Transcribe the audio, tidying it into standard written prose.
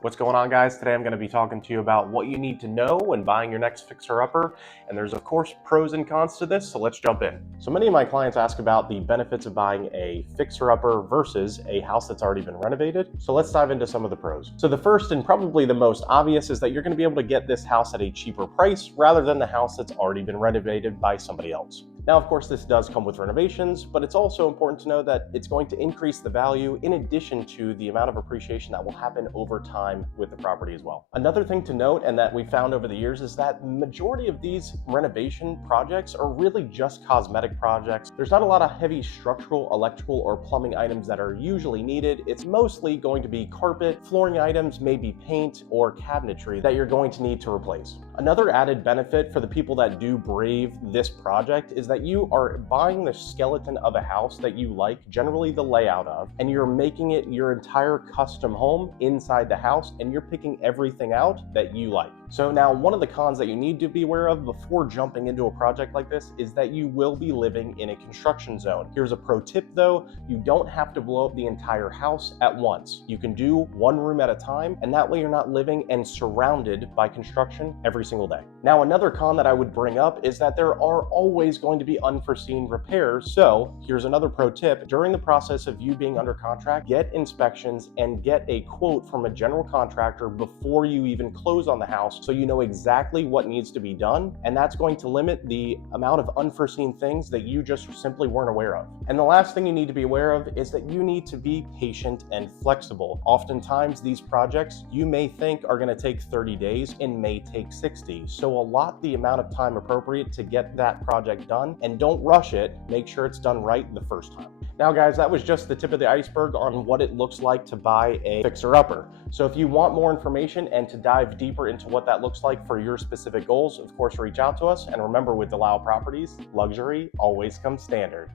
What's going on, guys? Today I'm going to be talking to you about what you need to know when buying your next fixer-upper, and there's of course pros and cons to this, so let's jump in. So many of my clients ask about the benefits of buying a fixer-upper versus a house that's already been renovated, so let's dive into some of the pros. So the first and probably the most obvious is that you're going to be able to get this house at a cheaper price rather than the house that's already been renovated by somebody else. Now, of course, this does come with renovations, but it's also important to know that it's going to increase the value in addition to the amount of appreciation that will happen over time with the property as well. Another thing to note, and that we found over the years, is that majority of these renovation projects are really just cosmetic projects. There's not a lot of heavy structural, electrical, or plumbing items that are usually needed. It's mostly going to be carpet, flooring items, maybe paint or cabinetry that you're going to need to replace. Another added benefit for the people that do brave this project is that you are buying the skeleton of a house that you like, generally the layout of, and you're making it your entire custom home inside the house, and you're picking everything out that you like. So now, one of the cons that you need to be aware of before jumping into a project like this is that you will be living in a construction zone. Here's a pro tip though: you don't have to blow up the entire house at once. You can do one room at a time, and that way you're not living and surrounded by construction every single day. Now, another con that I would bring up is that there are always going to be unforeseen repairs. So here's another pro tip: during the process of you being under contract, get inspections and get a quote from a general contractor before you even close on the house, so you know exactly what needs to be done, and that's going to limit the amount of unforeseen things that you just simply weren't aware of. And the last thing you need to be aware of is that you need to be patient and flexible. Oftentimes these projects you may think are going to take 30 days and may take 60. So allot the amount of time appropriate to get that project done, and don't rush it. Make sure it's done right the first time. Now guys, that was just the tip of the iceberg on what it looks like to buy a fixer-upper. So if you want more information and to dive deeper into what that looks like for your specific goals, of course reach out to us. And remember, with Delisle Properties, luxury always comes standard.